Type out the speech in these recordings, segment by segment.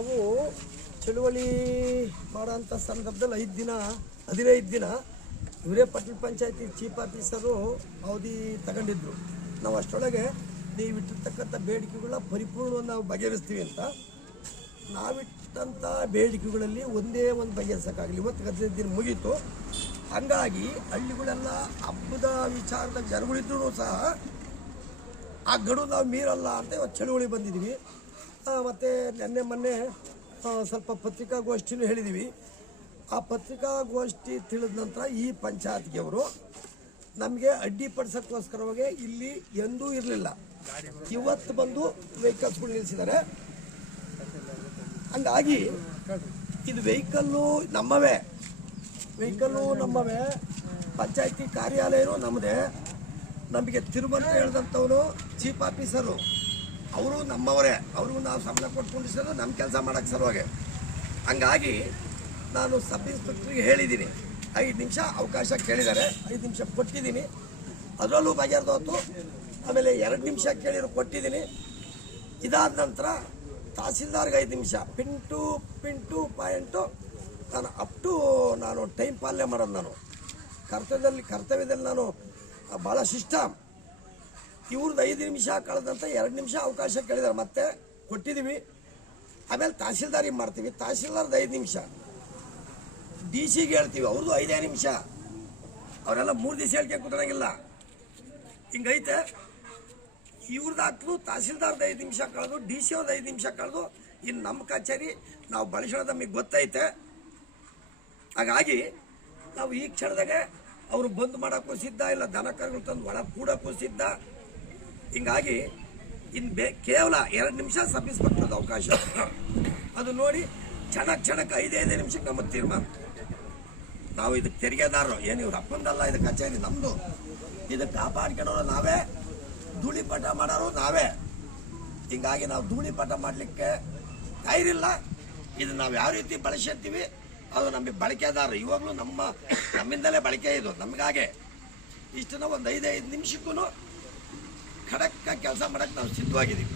ನಾವು ಚಳುವಳಿ ಮಾಡೋಂಥ ಸಂದರ್ಭದಲ್ಲಿ 15 ದಿನ ಇವರೇ ಪಟ್ಟಣ ಪಂಚಾಯತಿ ಚೀಫ್ ಆಫೀಸರು ಅವಧಿ ತಗೊಂಡಿದ್ರು. ನಾವು ಅಷ್ಟರೊಳಗೆ ನೀವಿಟ್ಟಿರ್ತಕ್ಕಂಥ ಬೇಡಿಕೆಗಳನ್ನ ಪರಿಪೂರ್ಣವಾಗಿ ನಾವು ಬಗೆಹರಿಸ್ತೀವಿ ಅಂತ. ನಾವಿಟ್ಟಂಥ ಬೇಡಿಕೆಗಳಲ್ಲಿ ಒಂದೇ ಒಂದು ಬಗೆಹರಿಸೋಕ್ಕಾಗಲಿ. ಇವತ್ತು 15 ದಿನ ಮುಗೀತು. ಹಾಗಾಗಿ ಹಳ್ಳಿಗಳೆಲ್ಲ ಹಬ್ಬದ ವಿಚಾರದ ಜನಗಳಿದ್ರೂ ಸಹ ಆ ಗಡುವು ನಾವು ಮೀರಲ್ಲ ಅಂತ ಇವತ್ತು ಚಳುವಳಿ ಬಂದಿದ್ದೀವಿ. ಮತ್ತು ಮೊನ್ನೆ ಸ್ವಲ್ಪ ಪತ್ರಿಕಾಗೋಷ್ಠಿನೂ ಹೇಳಿದ್ದೀವಿ. ಆ ಪತ್ರಿಕಾಗೋಷ್ಠಿ ತಿಳಿದ ನಂತರ ಈ ಪಂಚಾಯತ್ಗೆ ಅವರು ನಮಗೆ ಅಡ್ಡಿಪಡಿಸೋಕ್ಕೋಸ್ಕರವಾಗಿ ಇಲ್ಲಿ ಎಂದೂ ಇರಲಿಲ್ಲ. ಇವತ್ತು ಬಂದು ವೆಹಿಕಲ್ಸ್ಗಳು ನಿಲ್ಲಿಸಿದ್ದಾರೆ. ಹಂಗಾಗಿ ಇದು ವೆಹಿಕಲ್ಲು ನಮ್ಮವೇ, ಪಂಚಾಯತಿ ಕಾರ್ಯಾಲಯನೂ ನಮ್ಮದೇ. ನಮಗೆ ತಿರುಮಂತ ಹೇಳಿದಂಥವನು ಚೀಫ್ ಆಫೀಸರು, ಅವರು ನಮ್ಮವರೇ. ಅವ್ರಿಗೂ ನಾವು ಸಂಬಳ ಕೊಟ್ಕೊಂಡಿಸೋದು ನಮ್ಮ ಕೆಲಸ ಮಾಡೋಕ್ಕೆ ಸಲುವಾಗಿ. ಹಂಗಾಗಿ ನಾನು ಸಬ್ ಇನ್ಸ್ಪೆಕ್ಟ್ರಿಗೆ ಹೇಳಿದ್ದೀನಿ, 5 ನಿಮಿಷ ಅವಕಾಶ ಕೇಳಿದ್ದಾರೆ, 5 ನಿಮಿಷ ಕೊಟ್ಟಿದ್ದೀನಿ. ಅದರಲ್ಲೂ ಬಗೆಹರಿದೋತು. ಆಮೇಲೆ 2 ನಿಮಿಷ ಕೇಳಿದ್ರು ಕೊಟ್ಟಿದ್ದೀನಿ. ಇದಾದ ನಂತರ ತಹಸೀಲ್ದಾರ್ಗೆ 5 ನಿಮಿಷ ಪಿಂಟು ಪಾಯಿಂಟು ನಾನು ಟೈಮ್ ಪಾಲನೆ ಮಾಡೋದು. ನಾನು ಕರ್ತವ್ಯದಲ್ಲಿ ನಾನು ಭಾಳ ಶಿಷ್ಟ. ಇವ್ರದ್ದು 5 ನಿಮಿಷ ಕಳೆದಂತ 2 ನಿಮಿಷ ಅವಕಾಶ ಕೇಳಿದ್ದಾರೆ, ಮತ್ತೆ ಕೊಟ್ಟಿದ್ದೀವಿ. ಆಮೇಲೆ ತಹಸೀಲ್ದಾರಿಗೆ ಮಾಡ್ತೀವಿ, ತಹಸೀಲ್ದಾರ್ದು 5 ನಿಮಿಷ, DC ಗೆ ಹೇಳ್ತೀವಿ, ಅವ್ರದ್ದು 5 ನಿಮಿಷ. ಅವರೆಲ್ಲ 3 ದಿವಸ ಹೇಳಿಕೆ ಕೂತ್ಕೊಳ್ಳಂಗಿಲ್ಲ. ಹಿಂಗೈತೆ. ಇವ್ರದ್ದು ಹಾಕ್ಲು ತಹಸೀಲ್ದಾರ್ದು 5 ನಿಮಿಷ ಕಳೆದು, DC ಅವ್ರದ್ದು 5 ನಿಮಿಷ ಕಳೆದು, ಇನ್ನು ನಮ್ಮ ಕಚೇರಿ ನಾವು ಬಳಸೋದು ನಮಗೆ ಗೊತ್ತೈತೆ. ಹಾಗಾಗಿ ನಾವು ಈ ಕ್ಷಣದಾಗೆ ಅವರು ಬಂದ್ ಮಾಡೋಕ್ಕೂ ಸಿದ್ಧ ಇಲ್ಲ, ದನ ಕರುಗಳು ತಂದು ಒಳಗೆ ಕೂಡಕ್ಕೂ ಸಿದ್ಧ. ಹಿಂಗಾಗಿ ಕೇವಲ 2 ನಿಮಿಷ ಸಬ್ ಇನ್ಸ್ಪೆಕ್ಟರ್ದು ಅವಕಾಶ. ಅದು ನೋಡಿ ಕ್ಷಣಕ್ಕೆ 5 ನಿಮಿಷಕ್ಕೆ ನಮ್ಮ ತೀರ್ಮಾನ. ನಾವು ಇದಕ್ಕೆ ತೆರಿಗೆದಾರರು, ಏನು ಇವ್ರು ಅಪ್ಪಂದಲ್ಲ, ಇದು ಕಚೇರಿ ನಮ್ಮದು. ಇದಕ್ಕೆ ಕಾಪಾಡ್ಕೊಳ್ಳೋರು ನಾವೇ, ಧೂಳಿಪಟ ಮಾಡೋರು ನಾವೇ. ಹಿಂಗಾಗಿ ನಾವು ಧೂಳಿಪಟ ಮಾಡಲಿಕ್ಕೆ ತಯಾರಿಲ್ಲ. ಇದು ನಾವು ಯಾವ ರೀತಿ ಬಳಸ್ತೀವಿ ಅದು ನಮಗೆ ಬಳಕೆದಾರರು. ಇವಾಗಲೂ ನಮ್ಮಿಂದಲೇ ಬಳಕೆ ಇದು ನಮಗಾಗೆ. ಇಷ್ಟನ್ನ ಒಂದು 5 ನಿಮಿಷಕ್ಕೂ ಖಡಕ್ಕಾಗಿ ಕೆಲಸ ಮಾಡಕ್ಕೆ ನಾವು ಸಿದ್ಧವಾಗಿದ್ದೀವಿ.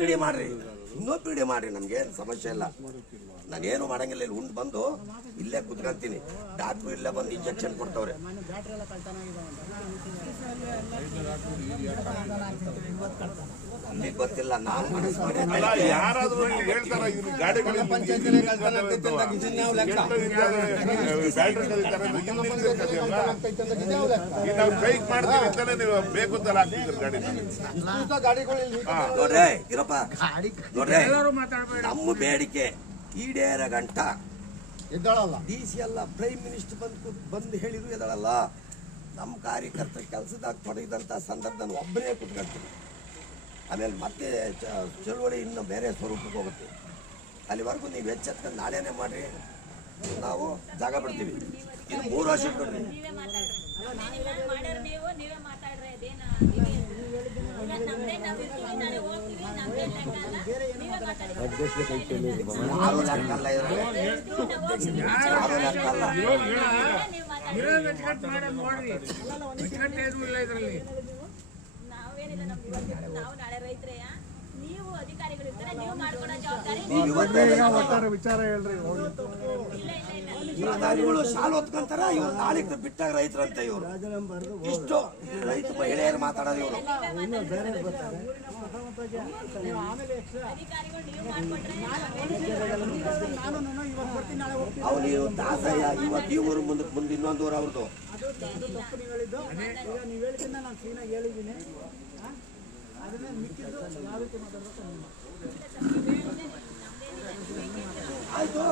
ಪೀಡಿ ಮಾಡ್ರಿ, ಇನ್ನೂ ಪೀಡಿ ಮಾಡ್ರಿ, ನಮ್ಗೇನು ಸಮಸ್ಯೆ ಇಲ್ಲ. ನಾನೇನು ಮಾಡಂಗಿಲ್ಲ. ಇಲ್ಲಿ ಉಂಡು ಬಂದು ಇಲ್ಲೇ ಕುತ್ಕೊಳ್ತೀನಿ, ಡಾಕ್ಟ್ರು ಇಲ್ಲೇ ಬಂದು ಇಂಜೆಕ್ಷನ್ ಕೊಡ್ತವ್ರೆ. ಗೊತ್ತಿಲ್ಲ, ನಾನು ನೋಡ್ರಿ ಇರಪ್ಪ, ನೋಡ್ರಿ ನಮ್ಮ ಬೇಡಿಕೆ ಈಡೇರ ಗಂಟ ಎದ್ದಾಳಲ್ಲ. DC ಅಲ್ಲ, ಪ್ರೈಮ್ ಮಿನಿಸ್ಟರ್ ಬಂದು ಹೇಳಿದ್ರು ಎದ್ದಾಳಲ್ಲ. ನಮ್ಮ ಕಾರ್ಯಕರ್ತರ ಕೆಲಸದಾಗ ತೊಡಗಿದಂಥ ಸಂದರ್ಭ ನಾನು ಒಬ್ಬನೇ ಕುತ್ಕೊಳ್ತೀನಿ. ಆಮೇಲೆ ಮತ್ತೆ ಚಳುವಳಿ ಇನ್ನು ಬೇರೆ ಸ್ವರೂಪಕ್ಕೆ ಹೋಗುತ್ತೆ. ಅಲ್ಲಿವರೆಗೂ ನೀವು ಎಚ್ಚೆತ್ಕೊಂಡು ನಾಳೆನೇ ಮಾಡಿರಿ, ನಾವು ಜಾಗ ಬಿಡ್ತೀವಿ. ಇನ್ನು 3 ವರ್ಷ ಬಿಡ್ರಿ. ನಾವು ನಾಳೆ ರೈತರೇ, ನೀವು ಅಧಿಕಾರಿಗಳು ಇರ್ತಾರೆ, ನೀವು ಮಾಡ್ಕೊಡೋ ಜವಾಬ್ದಾರಿ ವಿಚಾರ ಹೇಳ್ರಿ. ಅಧಿಕಾರಿಗಳು ಸಾಲ ಹೊತ್ಕೊಂತಾರ, ಇವ್ರು ನಾಳೆ ಬಿಟ್ಟಾಗ ರೈತರಂತ ಇವರು. ಇಷ್ಟು ರೈತ ಮಹಿಳೆಯರು ಮಾತಾಡೋದು ಇವರು. ಅವ್ರು ನೀವು ದಾಸಯ್ಯ, ಇವತ್ತು ಈ ಊರು ಮುಂದೆ ಇನ್ನೊಂದು ಊರು ಅವ್ರದ್ದು. ಆಯ್ತು,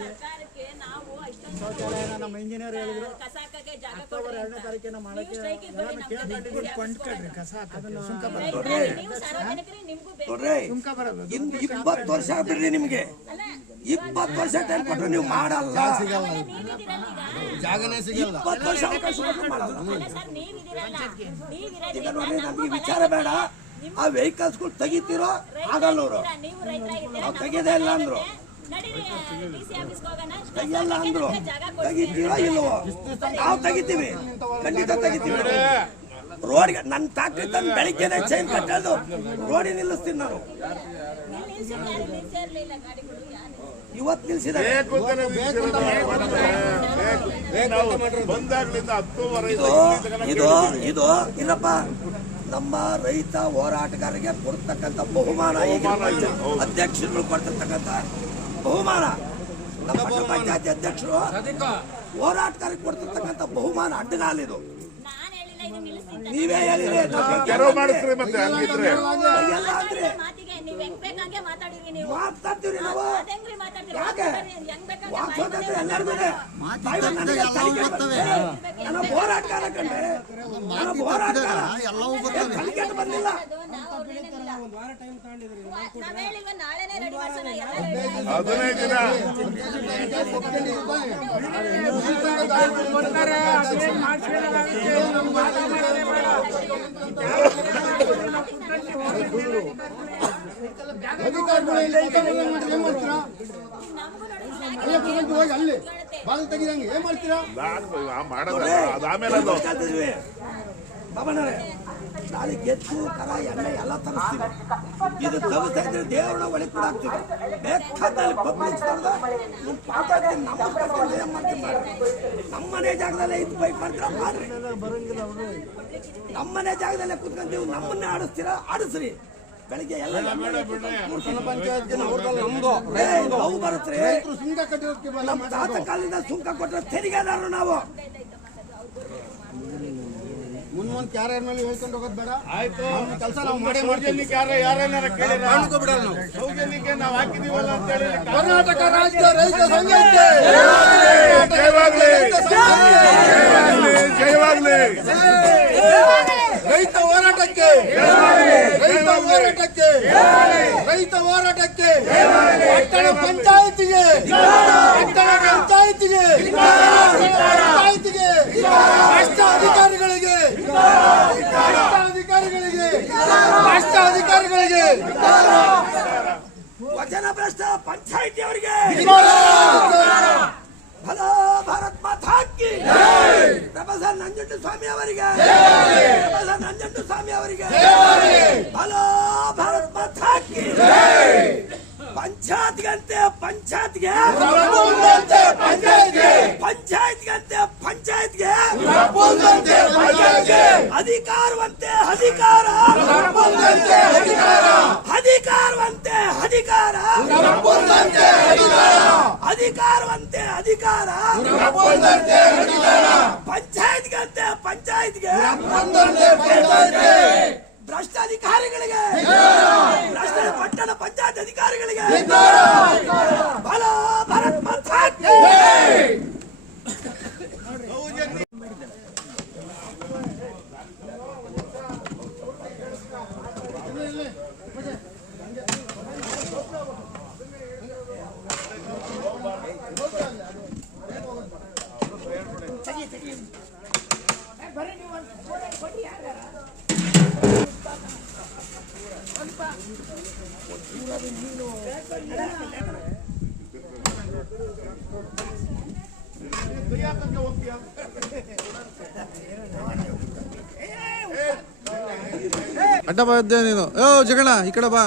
ಸರ್ಕಾರಕ್ಕೆ ನಾವು ನಮ್ಮ ಇಂಜಿನಿಯರ್ ಹೇಳಿದ್ರು ಕಸಾಕಕ್ಕೆ ಜಾಗ ಅಕ್ಟೋಬರ್ 2ನೇ ತಾರೀಕಿನ ಮಾಡಕ್ಕೆ ಸುಂಕ ಬರೋದು. ಇನ್ನು 20 ವರ್ಷ ಬಿಡ್ರಿ, ನಿಮ್ಗೆ 20 ವರ್ಷ ಟೈಮ್ ಕೊಟ್ಟರೆ ನೀವು ಮಾಡಲ್ಲ, ಜಾಗನೇ ಸಿಗಲ್ಲ. 20 ವರ್ಷ ಅವಕಾಶ ಮಾಡಲ್ಲ. ಈಗ ನೋಡಿ, ನಮ್ಗೆ ವಿಚಾರ ಬೇಡ. ಆ ವೆಹಿಕಲ್ಸ್ಗಳು ತೆಗಿತೀರೋ ಆಗಲ್ಲ, ಅವರು ನಾವು ತೆಗೆದೇ ಇಲ್ಲ ಅಂದ್ರು, ತೆಗಿಯಲ್ಲ ಅಂದ್ರು. ತೆಗಿತೀರೋ ಇಲ್ವೋ? ನಾವು ತೆಗಿತೀವಿ, ಖಂಡಿತ ತೆಗಿತೀವಿ. ರೋಡ್ಗೆ ನನ್ನ ಟ್ಯಾಕ್ಟ್ರಿ ತಂದು ಬೆಳಿಗ್ಗೆನೆ ಚೈನ್ ಕಟ್ಟೋದು ರೋಡಿಗೆ ನಿಲ್ಲಿಸ್ತೀನಿ ನಾನು. ಇವತ್ತು ನಿಲ್ಸಿದ್ದಾರೆ. ಇದು ಇಲ್ಲಪ್ಪ, ನಮ್ಮ ರೈತ ಹೋರಾಟಗಾರರಿಗೆ ಕೊಡ್ತಕ್ಕಂಥ ಬಹುಮಾನ, ಈಗ ಅಧ್ಯಕ್ಷರು ಕೊಡ್ತಿರ್ತಕ್ಕಂಥ ಬಹುಮಾನ, ನಮ್ಮ ಪಂಚಾಯತಿ ಅಧ್ಯಕ್ಷರು ಹೋರಾಟಗಾರರಿಗೆ ಕೊಡ್ತಿರ್ತಕ್ಕಂಥ ಬಹುಮಾನ ಅಡ್ಡಗಾಲಿದು. ನೀವೇ ಹೇಳಿರಿ ಮಾತಾಡ್ತೀವಿ ನಾವು. ಯಾಕೆ ವಾಕ್ಸ್ವಾತಂತ್ರ್ಯ ಎಲ್ಲರಿಗೂ ಇದೆ. ನನ್ನ ಹೋರಾಟಗಾರ ಕಂಡ್ರೆ ನನ್ನ ಹೋರಾಟಗಾರ ಕಲಿಕೆಟ್ಟು ಬಂದಿಲ್ಲ. ಅಲ್ಲಿ ಬಾಲ್ ತೆಗಿದಂಗೆ ಏನ್ ಮಾಡ್ತೀರಾ? ನಾಳೆ ಗೆದ್ದು ಕರ ಎಣ್ಣೆ ಎಲ್ಲ ತರಿಸ್ತೀವಿ. ಇದು ತರಿಸ್ತಾ ಇದ್ರೆ ದೇವ್ರನ್ನ ಒಳಗೆ ಕೂಡ ಹಾಕ್ತೀವಿ. ಬೇಕಾದಲ್ಲಿ ಪಬ್ಲಿಕ್ ನಮ್ಮ ಮನೆ ಜಾಗದಲ್ಲೇ ಇದು ಬೈಕ್ ಮಾಡ್ತೀರಾ ಮಾಡ್ರಿ. ನಮ್ಮನೆ ಜಾಗದಲ್ಲೇ ಕುತ್ಕೊಂತೀವಿ, ನಮ್ಮನ್ನೇ ಆಡಿಸ್ತೀರಾ ಆಡಿಸ್ರಿ. ಬೆಳಿಗ್ಗೆ ಎಲ್ಲ ನಾವು ಬರುತ್ತೀರಿ. ನಮ್ಮ ತಾತ ಕಾಲದಿಂದ ಸುಂಕ ಕೊಟ್ಟರೆ ತೆರಿಗೆದಾರರು ನಾವು. ಮುಂದ್ ಯಾರ ಮೇಲೆ ಹೇಳ್ಕೊಂಡು ಹೋಗೋದು ಬೇಡ. ಆಯ್ತು, ಕೆಲಸ ನಾವು ಮಾಡೇ ಮಾಡ್ತೀವಿ. ಸೌಜನ್ಯಕ್ಕೆ ನಾವು ಹಾಕಿದೀವಲ್ಲ ಅಂತ ಹೇಳಿ ಕರ್ನಾಟಕ ರಾಜ್ಯ ರೈತ ಸಂಘಕ್ಕೆ ರೈತ ಹೋರಾಟಕ್ಕೆ ರೈತ ಹೋರಾಟಕ್ಕೆ ರೈತ ಹೋರಾಟಕ್ಕೆ ಪಟ್ಟಣ ಪಂಚಾಯತಿಗೆ ಪಟ್ಟಣ ಪಂಚಾಯತಿಗೆ ಪಂಚಾಯತಿಗೆ ಭ್ರಷ್ಟ ಅಧಿಕಾರಿಗಳಿಗೆ ಭ್ರಷ್ಟ ಅಧಿಕಾರಿಗಳಿಗೆ ಭ್ರಷ್ಟ ಅಧಿಕಾರಿಗಳಿಗೆ ವಚನ ಭ್ರಷ್ಟ ಪಂಚಾಯಿತಿ ಅವರಿಗೆ ಭಲೋ ಭಾರತ್ ಮಾತಾ ಕಿ ಪ್ರೊಫೆಸರ್ ನಂಜುಂಡಸ್ವಾಮಿ ಅವರಿಗೆ ಪ್ರೊಫೆಸರ್ ನಂಜುಂಡಸ್ವಾಮಿ ಅವರಿಗೆ ಭಲೋ ಭಾರತ್ ಮಾತಾ ಕಿ ಪಂಚಾಯತ್ಗಂತೆ ಪಂಚಾಯತ್ಗೆ ಪಂಚಾಯತ್ಗಂತೆ ಪಂಚಾಯತ್ಗೆ ಅಧಿಕಾರವಂತೆ ಅಧಿಕಾರ ಅಧಿಕಾರವಂತೆ ಅಧಿಕಾರ ಅಧಿಕಾರವಂತೆ ಅಧಿಕಾರ ಪಂಚಾಯತ್ಗಂತೆ ಪಂಚಾಯತ್ಗೆ ಭ್ರಷ್ಟ ಅಧಿಕಾರಿಗಳಿಗೆ ಭ್ರಷ್ಟ ಪಟ್ಟಣ ಪಂಚಾಯತ್ ಅಧಿಕಾರಿಗಳಿಗೆ ಭಲೋ ಭಾರತ್ ಮಾತಾ ಕಿ. ಅಡ್ಡ ಬಾ ಇದ್ದೆ ನೀನು. ಯೋ ಜಗಳ ಈ ಕಡೆ ಬಾ.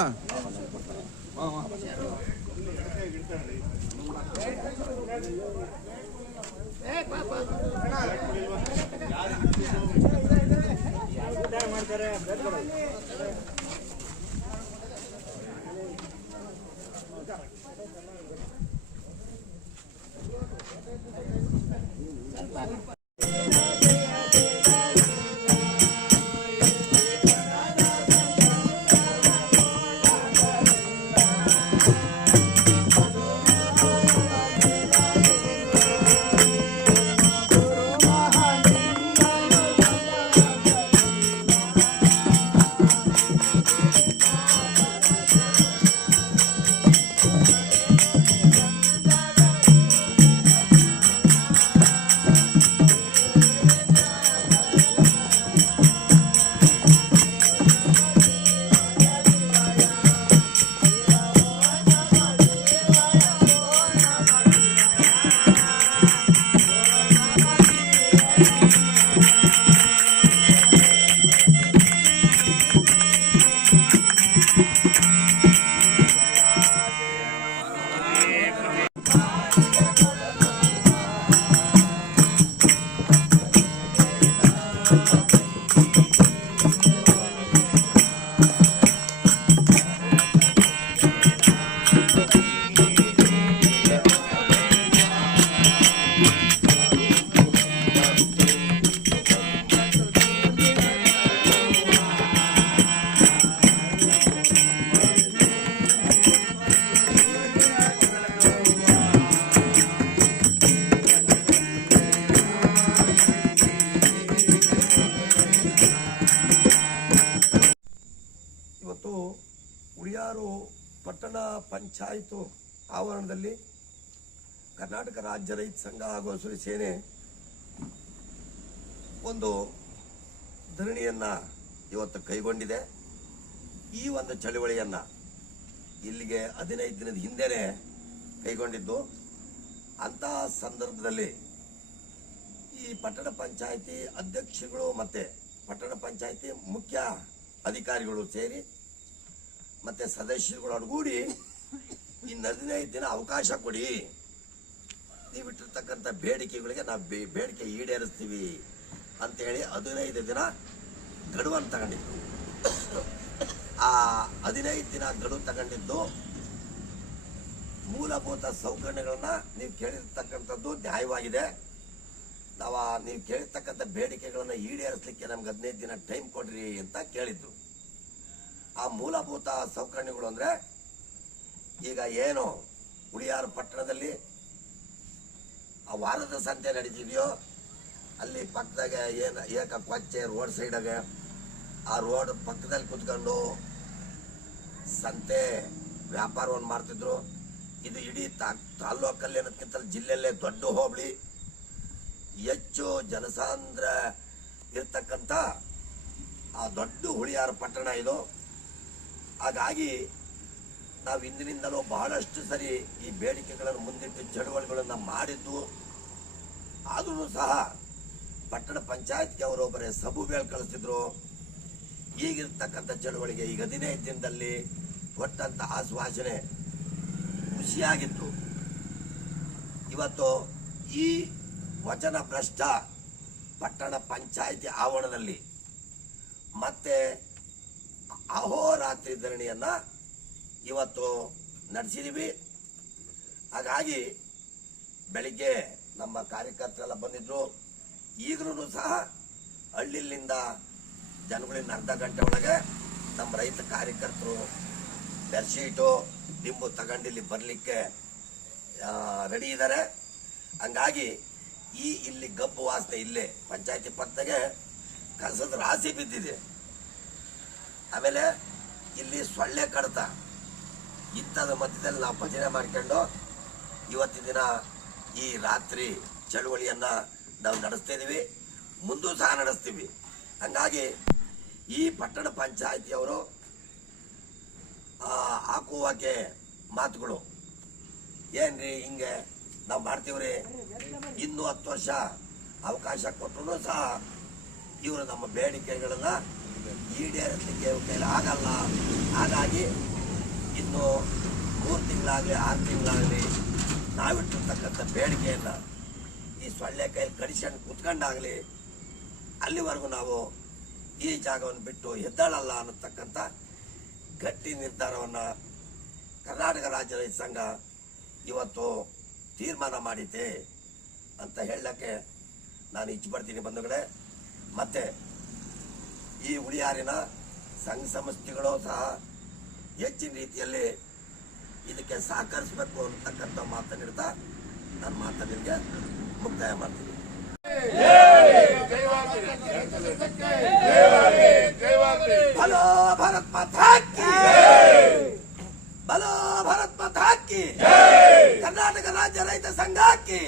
ಪಂಚಾಯತ್ ಆವರಣದಲ್ಲಿ ಕರ್ನಾಟಕ ರಾಜ್ಯ ರೈತ ಸಂಘ ಹಾಗೂ ಹಸಿರು ಸೇನೆ ಒಂದು ಧರಣಿಯನ್ನ ಇವತ್ತು ಕೈಗೊಂಡಿದೆ. ಈ ಒಂದು ಚಳವಳಿಯನ್ನ ಇಲ್ಲಿಗೆ 15 ದಿನದ ಹಿಂದೆನೆ ಕೈಗೊಂಡಿದ್ದು. ಅಂತಹ ಸಂದರ್ಭದಲ್ಲಿ ಈ ಪಟ್ಟಣ ಪಂಚಾಯಿತಿ ಅಧ್ಯಕ್ಷಗಳು ಮತ್ತೆ ಪಟ್ಟಣ ಪಂಚಾಯಿತಿ ಮುಖ್ಯ ಅಧಿಕಾರಿಗಳು ಸೇರಿ ಮತ್ತೆ ಸದಸ್ಯರುಗಳು ಒಡಗೂಡಿ ಇನ್ನು 15 ದಿನ ಅವಕಾಶ ಕೊಡಿ, ನೀವು ಇಟ್ಟಿರ್ತಕ್ಕಂಥ ಬೇಡಿಕೆಗಳಿಗೆ ನಾವು ಬೇಡಿಕೆ ಈಡೇರಿಸ್ತೀವಿ ಅಂತೇಳಿ 15 ದಿನ ಗಡುವನ್ನು ತಗೊಂಡಿದ್ದು. ಆ 15 ದಿನ ಗಡುವು ತಗೊಂಡಿದ್ದು ಮೂಲಭೂತ ಸೌಕರ್ಯಗಳನ್ನ ನೀವು ಕೇಳಿರ್ತಕ್ಕಂಥದ್ದು ನ್ಯಾಯವಾಗಿದೆ. ನೀವು ಕೇಳಿರ್ತಕ್ಕಂಥ ಬೇಡಿಕೆಗಳನ್ನ ಈಡೇರಿಸಲಿಕ್ಕೆ ನಮ್ಗೆ 15 ದಿನ ಟೈಮ್ ಕೊಡ್ರಿ ಅಂತ ಕೇಳಿದ್ರು. ಆ ಮೂಲಭೂತ ಸೌಕರ್ಯಗಳು ಅಂದ್ರೆ ಈಗ ಏನು ಹುಳಿಯಾರು ಪಟ್ಟಣದಲ್ಲಿ ಆ ವಾರದ ಸಂತೆ ನಡೀತಿದೆಯೋ ಅಲ್ಲಿ ಪಕ್ಕದಾಗ ಏನು ಏಕ ಕೊಚ್ಚೆ ರೋಡ್ ಸೈಡಾಗೆ ಆ ರೋಡ್ ಪಕ್ಕದಲ್ಲಿ ಕುತ್ಕೊಂಡು ಸಂತೆ ವ್ಯಾಪಾರವನ್ನು ಮಾಡ್ತಿದ್ರು. ಇದು ಇಡೀ ತಾಲ್ಲೂಕಲ್ಲಿ ಅನ್ನೋದಕ್ಕಿಂತ ಜಿಲ್ಲೆಯಲ್ಲೇ ದೊಡ್ಡ ಹೋಬಳಿ, ಹೆಚ್ಚು ಜನಸಾಂದ್ರ ಇರ್ತಕ್ಕಂಥ ಆ ದೊಡ್ಡ ಹುಳಿಯಾರು ಪಟ್ಟಣ ಇದು. ಹಾಗಾಗಿ ನಾವು ಇಂದಿನಿಂದಲೂ ಬಹಳಷ್ಟು ಸರಿ ಈ ಬೇಡಿಕೆಗಳನ್ನು ಮುಂದಿಟ್ಟು ಚಳುವಳಿಗಳನ್ನು ಮಾಡಿದ್ದು. ಆದ್ರೂ ಸಹ ಪಟ್ಟಣ ಪಂಚಾಯತ್ಗೆ ಅವರು ಬರೀ ಸಬು ಬೇಳೆ ಕಳಿಸ್ತಿದ್ರು. ಈಗಿರ್ತಕ್ಕಂಥ ಚಳುವಳಿಗೆ ಈಗ 15 ದಿನದಲ್ಲಿ ಕೊಟ್ಟಂತ ಆಶ್ವಾಸನೆ ಖುಷಿಯಾಗಿತ್ತು. ಇವತ್ತು ಈ ವಚನ ಭ್ರಷ್ಟ ಪಟ್ಟಣ ಪಂಚಾಯಿತಿ ಆವರಣದಲ್ಲಿ ಮತ್ತೆ ಅಹೋರಾತ್ರಿ ಧರಣಿಯನ್ನ ಇವತ್ತು ನಡೆಸಿದೀವಿ. ಹಾಗಾಗಿ ಬೆಳಿಗ್ಗೆ ನಮ್ಮ ಕಾರ್ಯಕರ್ತರೆಲ್ಲ ಬಂದಿದ್ರು. ಈಗಲೂ ಸಹ ಹಳ್ಳಿಲಿಂದ ಜನಗಳಿಂದ ಅರ್ಧ ಗಂಟೆ ಒಳಗೆ ನಮ್ಮ ರೈತ ಕಾರ್ಯಕರ್ತರು ಬೆಡ್ಶೀಟು ದಿಂಬು ತಗೊಂಡಿಲ್ಲಿ ಬರಲಿಕ್ಕೆ ರೆಡಿ ಇದ್ದಾರೆ. ಹಂಗಾಗಿ ಇಲ್ಲಿ ಗಬ್ಬು ವಾಸನೆ ಇಲ್ಲೇ ಪಂಚಾಯತಿ ಪಕ್ಕದಾಗೆ ಕಸದ ರಾಶಿ ಬಿದ್ದಿದೆ. ಆಮೇಲೆ ಇಲ್ಲಿ ಸೊಳ್ಳೆ ಕಡತ ಇಂಥದ ಮಧ್ಯದಲ್ಲಿ ನಾವು ಭಜನೆ ಮಾಡ್ಕೊಂಡು ಇವತ್ತಿನ ದಿನ ಈ ರಾತ್ರಿ ಚಳುವಳಿಯನ್ನ ನಾವು ನಡೆಸ್ತಾ ಇದೀವಿ, ಮುಂದೂ ಸಹ ನಡೆಸ್ತೀವಿ. ಹಂಗಾಗಿ ಈ ಪಟ್ಟಣ ಪಂಚಾಯತಿಯವರು ಹಾಕುವಾಗೆ ಮಾತುಗಳು ಏನ್ರಿ ಹಿಂಗೆ ನಾವು ಮಾಡ್ತೀವ್ರಿ, ಇನ್ನೂ 10 ವರ್ಷ ಅವಕಾಶ ಕೊಟ್ಟರು ಸಹ ಇವರು ನಮ್ಮ ಬೇಡಿಕೆಗಳನ್ನ ಈಡೇರಿಸಲಿಕ್ಕೆ ಕೈಲಿ ಆಗಲ್ಲ. ಹಾಗಾಗಿ ಇನ್ನು 3 ತಿಂಗಳಾಗಲಿ 6 ತಿಂಗಳಾಗಲಿ ನಾವಿಟ್ಟಿರ್ತಕ್ಕಂಥ ಬೇಡಿಕೆಯನ್ನ ಈ ಸೊಳ್ಳೆ ಕೈಲಿ ಕಡಿಸ್ಕೊಂಡು ಕುತ್ಕೊಂಡಾಗಲಿ ಅಲ್ಲಿವರೆಗೂ ನಾವು ಈ ಜಾಗವನ್ನು ಬಿಟ್ಟು ಎದ್ದಾಳಲ್ಲ ಅನ್ನತಕ್ಕಂಥ ಗಟ್ಟಿ ನಿರ್ಧಾರವನ್ನ ಕರ್ನಾಟಕ ರಾಜ್ಯ ರೈತ ಸಂಘ ಇವತ್ತು ತೀರ್ಮಾನ ಮಾಡಿದೆ ಅಂತ ಹೇಳಕ್ಕೆ ನಾನು ಇಚ್ಛಪಡ್ತೀನಿ ಬಂಧುಗಳೇ. ಮತ್ತೆ ಈ ಹುಳಿಯಾರಿನ ಸಂಘ ಸಂಸ್ಥೆಗಳು ಸಹ ಹೆಚ್ಚಿನ ರೀತಿಯಲ್ಲಿ ಇದಕ್ಕೆ ಸಹಕರಿಸಬೇಕು ಅಂತಕ್ಕಂಥ ಮಾತನ್ನಿಡ್ತಾ ನಾನು ಮಾತನಿಗೆ ಮುಕ್ತಾಯ ಮಾಡ್ತೀನಿ. ಬಲೋ ಭಾರತ್ ಮಾತಾ ಕಿ, ಬಲೋ ಭಾರತ್ ಮಾತಾ ಕಿ, ಕರ್ನಾಟಕ ರಾಜ್ಯ ರೈತ ಸಂಘಕ್ಕೆ,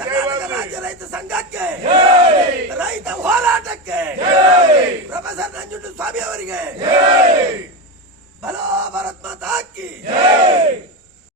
ಕರ್ನಾಟಕ ರಾಜ್ಯ ರೈತ ಸಂಘಕ್ಕೆ, ರೈತ ಹೋರಾಟಕ್ಕೆ, ಪ್ರೊಫೆಸರ್ ನಂಜುಂಡಸ್ವಾಮಿ ಅವರಿಗೆ